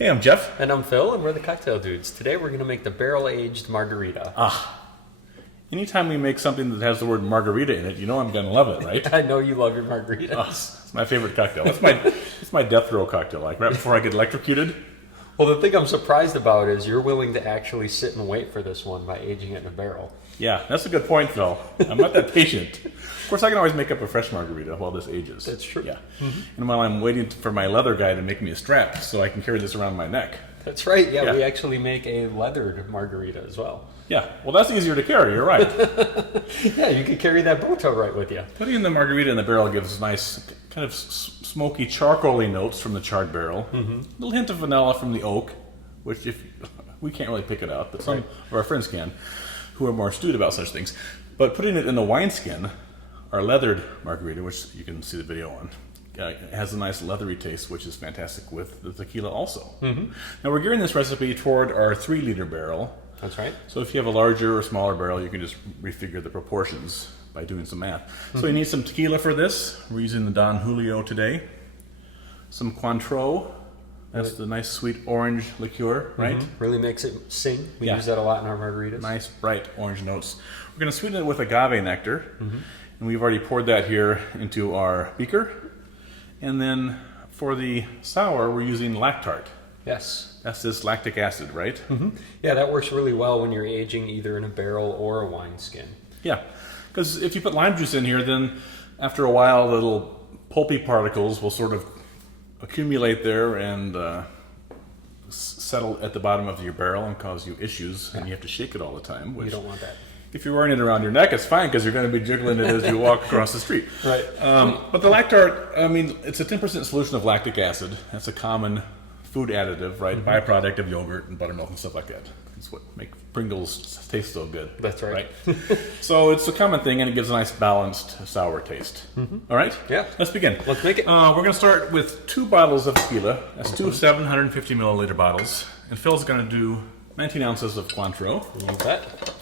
Hey, I'm Jeff. And I'm Phil, and we're the Cocktail Dudes. Today we're going to make the barrel-aged margarita. Anytime we make something that has the word margarita in it, you know I'm going to love it, right? I know you love your margaritas. It's my favorite cocktail. It's my death row cocktail, like right before I get electrocuted. Well, the thing I'm surprised about is you're willing to actually sit and wait for this one by aging it in a barrel. Yeah, that's a good point, Phil. I'm not that patient. Of course, I can always make up a fresh margarita while this ages. That's true. Yeah. And while I'm waiting for my leather guy to make me a strap so I can carry this around my neck. That's right. Yeah, we actually make a leathered margarita as well. Yeah, well, that's easier to carry. You're right. Yeah, you could carry that bow tie right with you. Putting the margarita in the barrel gives nice, kind of smoky, charcoaly notes from the charred barrel. A little hint of vanilla from the oak, which we can't really pick it out, but some of our friends can, who are more astute about such things. But putting it in the wineskin, our leathered margarita, which you can see the video on, has a nice leathery taste, which is fantastic with the tequila also. Now we're gearing this recipe toward our 3-liter barrel. That's right. So if you have a larger or smaller barrel, you can just refigure the proportions by doing some math. So you need some tequila for this. We're using the Don Julio today. Some Cointreau. That's the nice sweet orange liqueur, right? Really makes it sing. We use that a lot in our margaritas. Nice bright orange notes. We're going to sweeten it with agave nectar. And we've already poured that here into our beaker. And then for the sour, we're using Lactart. Yes. That's this lactic acid, right? Yeah, that works really well when you're aging either in a barrel or a wineskin. Yeah, because if you put lime juice in here, then after a while, little pulpy particles will sort of accumulate there and settle at the bottom of your barrel and cause you issues, and you have to shake it all the time. Which, You don't want that. if you're wearing it around your neck, it's fine because you're going to be jiggling it as you walk across the street. Right. But the Lactart, I mean, it's a 10% solution of lactic acid. That's a common food additive, right? Byproduct of yogurt and buttermilk and stuff like that. It's what makes Pringles taste so good. That's right. So it's a common thing, and it gives a nice balanced sour taste. All right? Yeah. Let's begin. Let's make it. We're going to start with 2 bottles of tequila. That's 2 750 milliliter bottles. And Phil's going to do 19 ounces of Cointreau. You bet.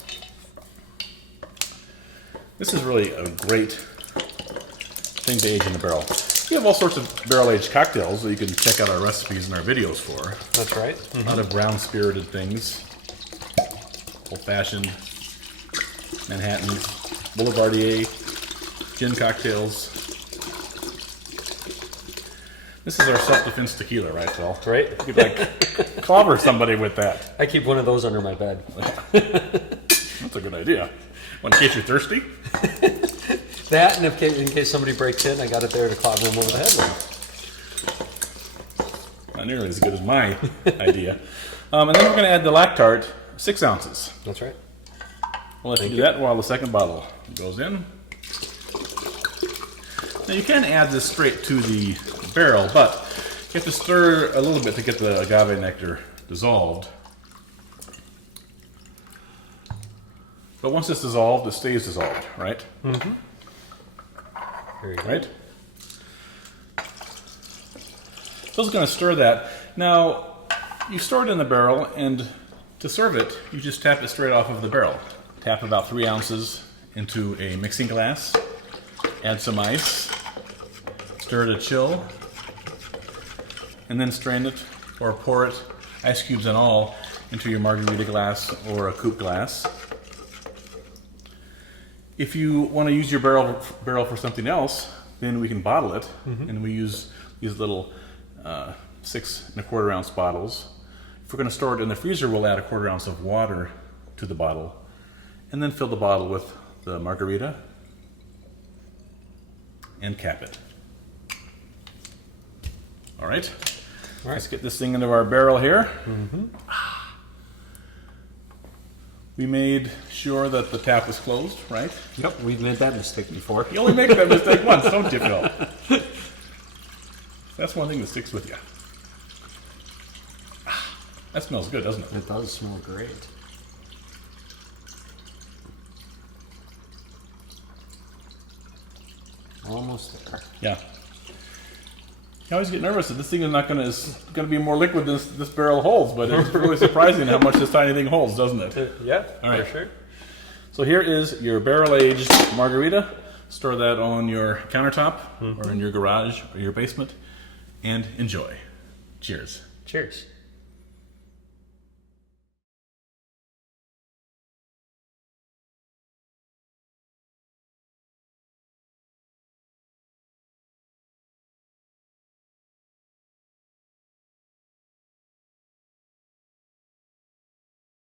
This is really a great thing to age in a barrel. We have all sorts of barrel-aged cocktails that you can check out our recipes and our videos for. That's right. A lot of brown-spirited things. Old-fashioned, Manhattan, Boulevardier, gin cocktails. This is our self-defense tequila, right, Phil? Right. You could, clobber somebody with that. I keep one of those under my bed. That's a good idea. Well, in case you're thirsty. That, and in case somebody breaks in, I got it there to clobber them over the head with. Not nearly as good as my idea. And then we're going to add the Lactart, 6 ounces. That's right. We'll let you do that while the second bottle goes in. Now you can add this straight to the barrel, but you have to stir a little bit to get the agave nectar dissolved. But once it's dissolved, it stays dissolved, right? Very good. Right? So it's going to stir that. Now, you store it in the barrel, and to serve it, you just tap it straight off of the barrel. Tap about 3 ounces into a mixing glass. Add some ice. Stir it to chill. And then strain it, or pour it, ice cubes and all, into your margarita glass or a coupe glass. If you want to use your barrel for something else, then we can bottle it, and we use these little 6 1/4 ounce bottles. If we're going to store it in the freezer, we'll add 1/4 ounce of water to the bottle, and then fill the bottle with the margarita and cap it. All right. Let's get this thing into our barrel here. We made sure that the tap was closed, right? Yep, we've made that mistake before. You only make that mistake once, don't you, Phil? That's one thing that sticks with you. That smells good, doesn't it? It does smell great. Almost there. Yeah. You always get nervous that this thing is going to be more liquid than this barrel holds, but it's really surprising how much this tiny thing holds, doesn't it? Yeah, all right. For sure. So here is your barrel-aged margarita. Store that on your countertop or in your garage or your basement, and enjoy. Cheers. Cheers.